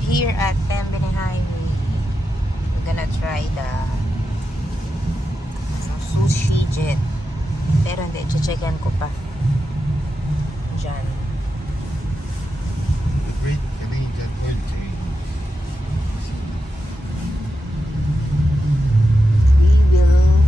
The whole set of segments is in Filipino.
here at Pembini Highway. We're gonna try the sushi jet. Pero hindi, checkan ko pa. Diyan. The Great Canadian Oil Change. We will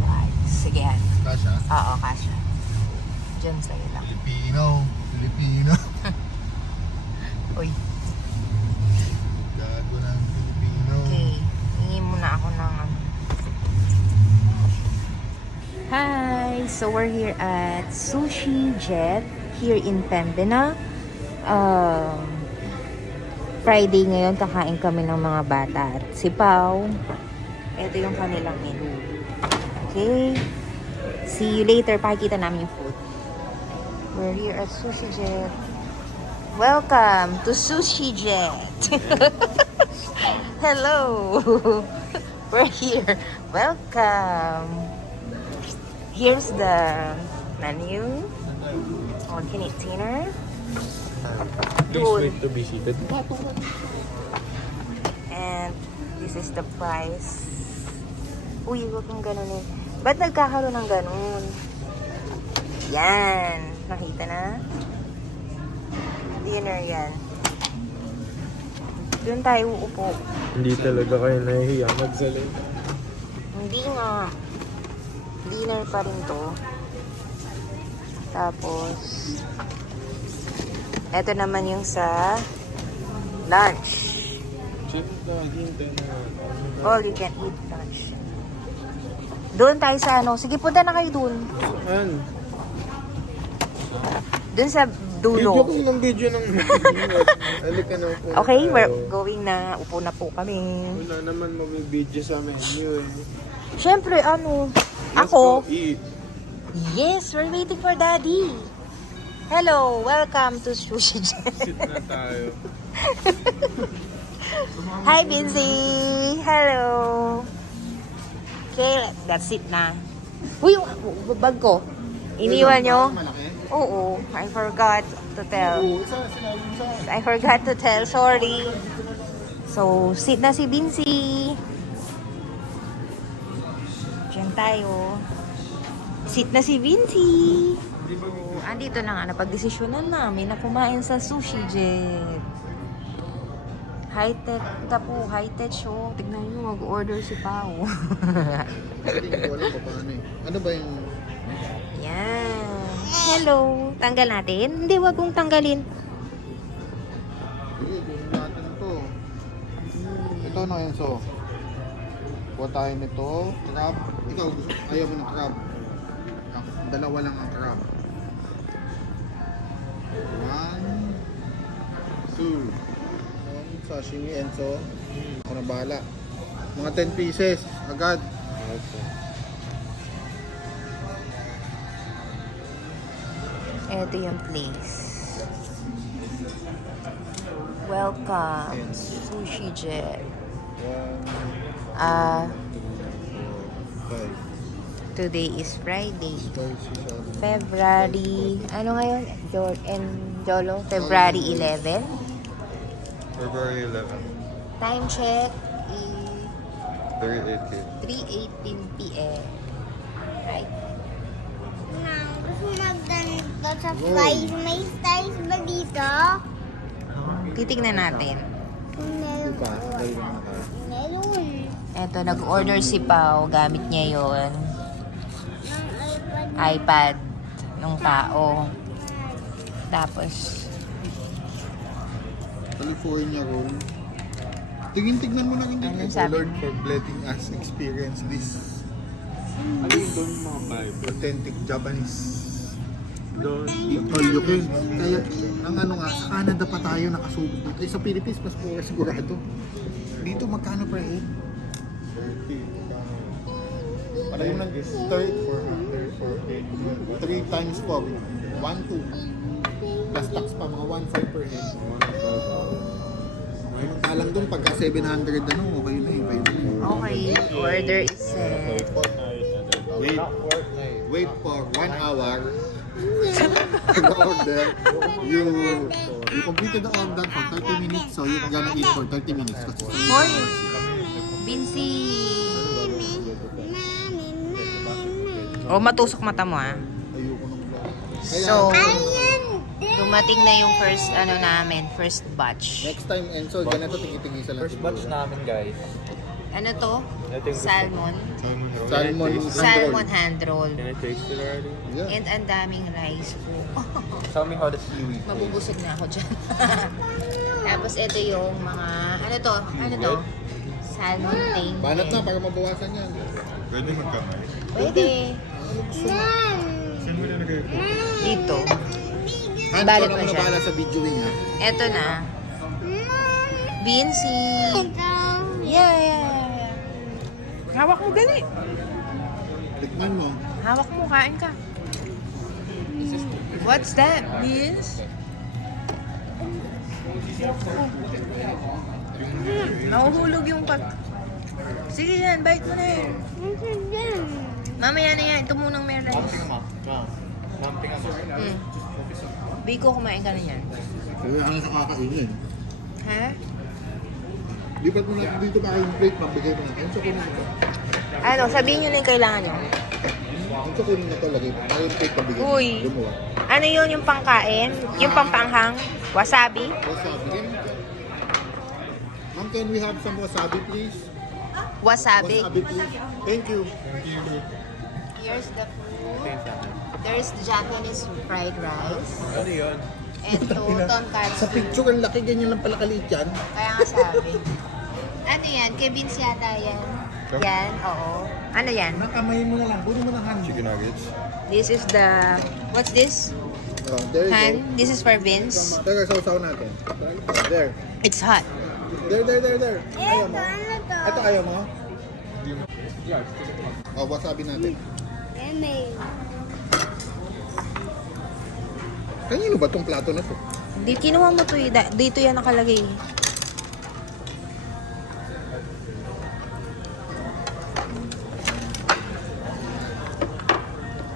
try. Sige. Kasha? Oo, kasha. Diyan sa'yo lang. Filipino. Uy. Gago ng Filipino. Okay. Hingi muna ako ng ano. Hi! So we're here at Sushi Jet here in Pembina. Friday ngayon, kakain kami ng mga bata at si Pao. Ito yung kanilang menu. Okay? See you later. Pakikita namin yung food. We're here at Sushi Jet. Welcome to Sushi Jet. Hello. We're here. Welcome. Here's the menu. Oh, can eat dinner. Please wait to be seated. And this is the price. Uy, huwag kang ganun eh. Ba't nagkakaroon ng ganun? Yan. Nakita na? Dinner yan. Doon tayo uupo. Hindi talaga kayo nahihiya magsalita. Hindi nga. Dinner pa rin to. Tapos, eto naman yung sa lunch. All you can eat lunch. Doon tayo sa ano. Sige, punta na kayo doon. Ano? Doon sa Video dulo. ko ng video ng halika na upo. Okay, we're going na. Upo na po kami. Wala naman mabibideo sa menu eh. Siyempre, ano, Let's ako, go eat. yes, we're waiting for Daddy. Hello, welcome to Sushi Jet. Sit na tayo. Hi, Binzi. Hello. Okay, that's it na. Uy, bag ko. Iniwan nyo? Malaki? Oo, I forgot to tell. Oo, sinabi mo sa I forgot to tell, sorry. So, sit na si Binzi. Diyan tayo. Sit na si Binzi. So, andito na nga, napag-desisyonan namin na kumain sa Sushi Jet. High-tech, ito po, high-tech show. Tignan nyo, mag-order si Pao. Hindi ko alam pa paano eh. Ano ba yung... Yan. Hello. Tanggal natin? Hindi, wag kong tanggalin. Sige, gawin natin to. Ito na yun, so. Kuha tayo nito. Crab. Ikaw, ayaw mo ng crab. Dalawa lang ang crab. 1, 2. Sashimi, Enzo. Ako na bahala. Mga 10 pieces. Agad. Okay. Ito yung place. Welcome, Sushi Jet. 1, 2, 3, 4, 5. Today is Friday. Spicy siya. February, ano ngayon? Jolo? February 11. February 11. Time check, 3:18. 3:18 p.m. Right? Ma'am, gusto mo magdanito sa fries? May stars ba dito? Titignan natin. Meron Pa, po. dalawa na tayo. Meron. Eto, nag-order si Pao. Gamit niya yon Ng iPad. iPad nung tao. Tapos, California roll. Tingin-tignan mo na rin dito. Anong Oh sabi Lord, mo? for letting us experience this Ano yung doon mga Bible? authentic Japanese. Doon. All you can. Kaya, ang ano nga, sa Canada pa tayo nakasubok dito. Eh, sa Philippines, mas mura sigurado. Dito, magkano per head? 30. Parang yung nag-start for 3 times 4. 1, 2. Plus tax pa, mga 1.5 per head. Alang doon, pagka 700 ano, okay na eh. Pwede na eh. okay, order is set. Wait for 1 hour, Pag-order, you completed the order for 30 minutes, so you're gonna eat for 30 minutes. Hoy! Binsi! O, matusok mata mo ah. Ayoko nung vlog. So, Ayan. dumating na yung first, first batch. Next time, Enzo, ganito tigi-tigisa lang. First batch namin, guys. Ano to? Ito yung gusto Salmon. Salmon. Salmon hand roll. Can I taste it already? Yeah. And ang daming rice po. Tell me how the seaweed tastes. Mabubusog na ako dyan. Tapos ito yung mga, ano to? Ano to? Salmon thing. Banat na para mabawasan yan. Pwede magkamay. Pwede. Saan mo nilagay ito? Dito. Han, Balik ikaw pa na siya. muna sa videoing ha. Ito na. Beansy. Yeah. Hawak mo gali. Tikman mo. Hawak mo, kain ka. What's that, Beans? Nahuhulog yung pag... Sige yan, bite mo na yan. Mamaya na yan, ito munang may rice. Lumping ama. Biko, kumain ka na yan. Kaya ano sa kakainin. Ha? Lipat mo na dito para yung plate, mabigay mo na. Enzo, kunin mo to. Ano, sabihin nyo na yung kailangan nyo. Enzo, kunin mo to lagi. Para yung plate, mabigay mo. Uy. Gumawa. Ano yun, yung pangkain? Yung pangpanghang? Wasabi? Wasabi. Ma'am, can we have some wasabi, please? Wasabi. Wasabi, please. Thank you. Here's the food. There's Japanese fried rice. Ano yun? And tonkatsu. Sa picture, ang laki, ganyan lang pala kaliit yan. Kaya nga sabi. Ano yan? Kay Vince yata yan. Yan, oo. Ano yan? Nakamayin mo na lang. Bunin mo ng hand. Chicken nuggets. This is the... What's this? Oh, there you Han? go. This is for Vince. Teka, sausaw natin. There. It's hot. There. Ayaw mo? Ano to? Ito ayaw mo? Oh, wasabi natin. Kanino ba tong plato na to? Di, kinuha mo to eh. Dito yan nakalagay.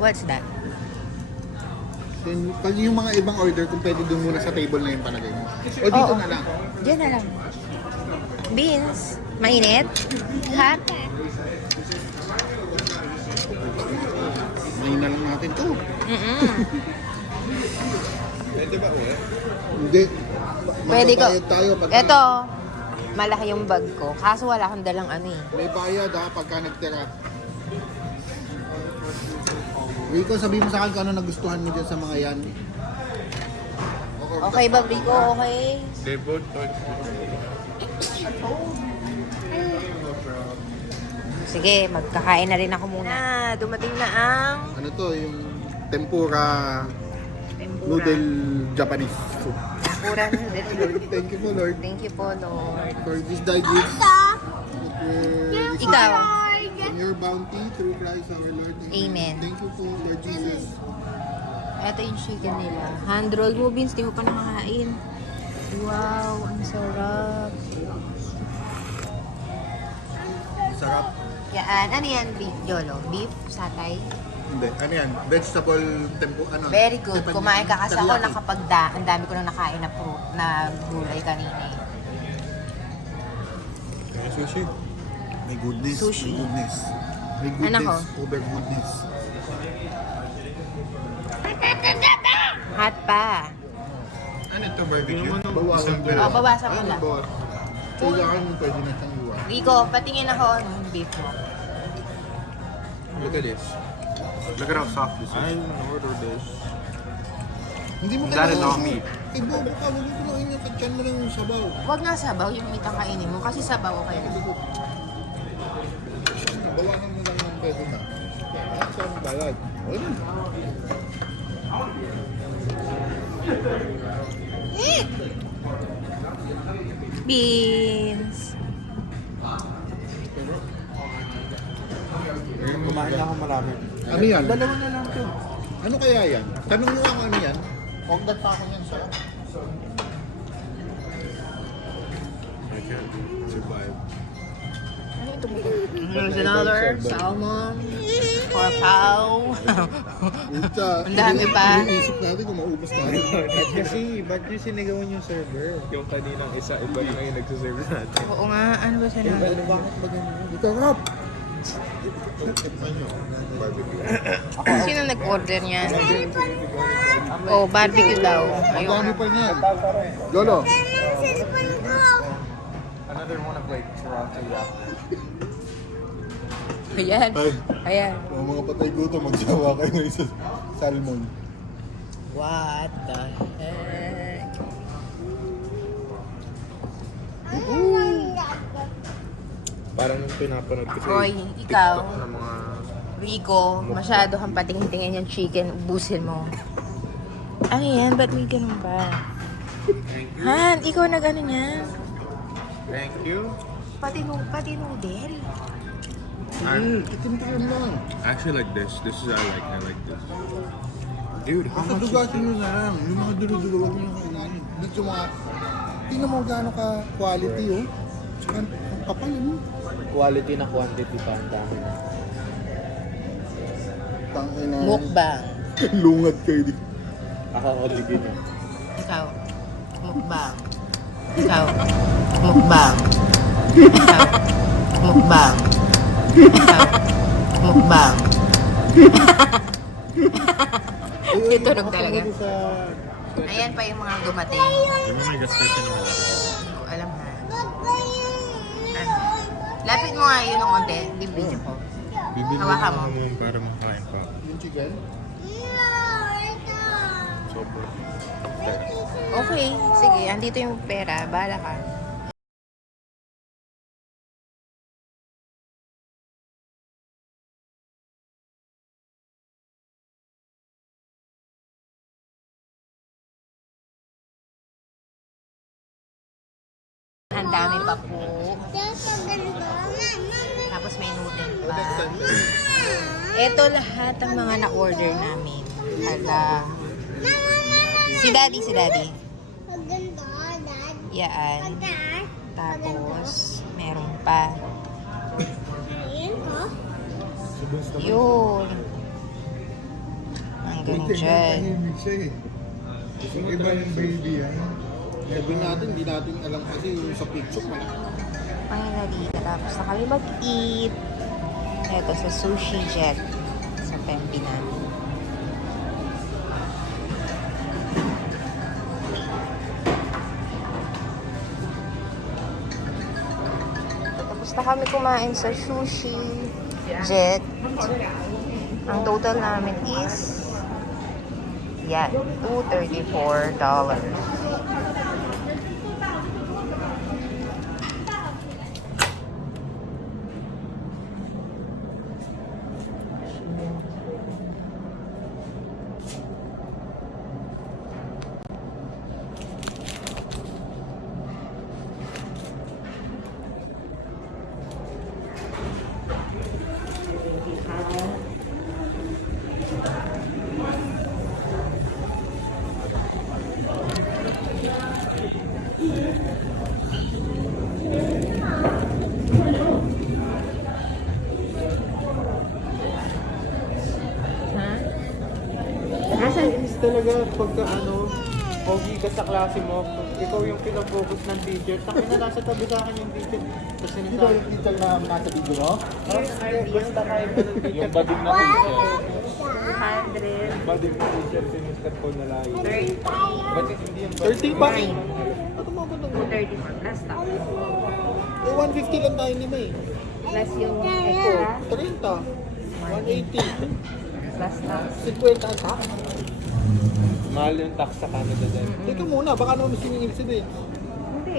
What's that? Then, pag yung mga ibang order, kung pwede doon muna sa table na yung palagay mo. O dito Oo. na lang. Diyan na lang. Beans. Mainit? Hot? Ngayon na lang natin to. Pwede ba ulit? Hindi. Pwede ko. Magbabayad tayo pag Ito. Malaki yung bag ko. Kaso wala akong dalang ano eh. may bayad ha pagka nagtira. Rico, sabihin mo sa akin kung ano nagustuhan mo dyan sa mga yan. Okay ba, Rico? Okay? They both touch. Sige, magkakain na rin ako muna. Dumating na ang Ano to, yung tempura noodle Japanese soup. tempura noodle. Thank you po, Lord. Thank you po, Lord. For this thy gifts. Ikaw. In your bounty through Christ our Lord. Amen. Thank you po, Lord Jesus. Ito yung chicken nila. Hand roll mo, Vince. Di ko pa nakakain. Wow, ang sarap. Sarap. Yan. Ano yan, beef? Yolo? Beef? Satay? Hindi. Ano yan? Vegetable tempo, ano? Very good. Japanese Kumain ka kasi ako teriyaki. nakapagda. Ang dami ko nang nakain na fruit, na gulay kanina eh. Sushi. May goodness. Sushi. May goodness. May Ano ko? goodness over goodness. Hot pa. Ano ito, barbecue? Bawasan ko. O, bawasan mo lang. Kailangan mo pwede na siyang iwan. Rico, patingin ako ng beef mo. Look at this. Look at how soft this is. I didn't order this. Hindi mo Is that kailangan- enough meat? Eh, bobo ka. Huwag mo kumain yung katyan mo lang yung sabaw. Huwag nga sabaw, yung meat ang kainin mo. Kasi sabaw okay na. Bawasan mo lang ng pwede na. Saan bayad? Wala. Beans. Kumain na ako marami. Ano yan? Dalawa na lang to. Ano kaya yan? Tanong mo ako ano yan. Huwag pa ako yan sa... I can't survive. Ano ito mo? There's another salmon. Or pao. Ang dami pa. Iniisip natin kung maubos natin. Kasi, ba't yung sinigawan yung server? Yung kaninang isa, iba yung ngayon nagsiserve natin. Oo nga, ano ba siya naman? Bakit ba ganyan? Ikaw, Rob! Sino nag-order niyan? Oh, barbecue daw. Ang Ayun. dami pa niyan. Lolo! Another one of like Toronto Raptors. Ayan. Ayan. Mga mga patay gutom, magsawa kayo ng isa salmon. What the heck? Parang yung pinapanood ko sa Hoy, ikaw. TikTok ng mga... Rico, masyado kang patingin-tingin yung chicken. Ubusin mo. Ano yan? Ba't may ganun ba? Thank you. Han, ikaw nag-ano niyan? Thank you. Pati noodle. Itim pa yun lang. Actually like this. This is I like this. Dude, how much is Dugatin nyo na lang. Yung mga dulo-dulo, huwag nyo kainanin. Dito mga, tingnan mo gaano ka quality, oh. Tsaka, ang kapal, mo. quality na quantity pa ang dami. Tangina. Mukbang. Lungad kayo dito. Ako uligin yun. Ikaw. Mukbang. Ikaw. Mukbang. Ikaw. Mukbang. Ikaw. Mukbang. Itunog talaga. Ayan pa yung mga dumating. Yung may gastation naman. So, alam ha. Ano? Lapit mo nga yun ng konti. Yung video ko. Bibili Hawakan mo. mo para makain pa. Yung chicken? Sobrang. Okay. Sige, andito yung pera. Bahala ka. Ang dami pa po. Tapos may noodle pa. Ito lahat ang mga na-order namin. Ala. Si Daddy. Maganda, Dad. Yan. Dad. Tapos, meron pa. Ayan ko. Yun. Hanggang dyan. Tahimik siya eh. Yung iba yung baby, ah. Sabi natin, hindi natin alam kasi yung sa picture man. Finally, natapos na kami mag-eat. Ito sa Sushi Jet sa Pempinan. Tapos na kami kumain sa Sushi Jet. Ang total namin is yan, $234. Is talaga pagka pogi ka sa klase mo, ikaw yung pinafocus ng teacher, takin na nasa tabi sa akin yung teacher. Tapos Hindi ba yung teacher na nasa video mo? basta kaya mo ng teacher. Yung bading na teacher. 100. Bading na teacher, siniskat ko na layo. 30. Ba't hindi yung 30 ba? Ano mo ba nang 34 plus tax. Eh, 150 lang tayo ni May. Plus yung extra. 30. 180. Plus tax. 50 ang tax. Mahal yung tax sa Canada din. Teka muna, baka naman siningil si Ben. Hindi.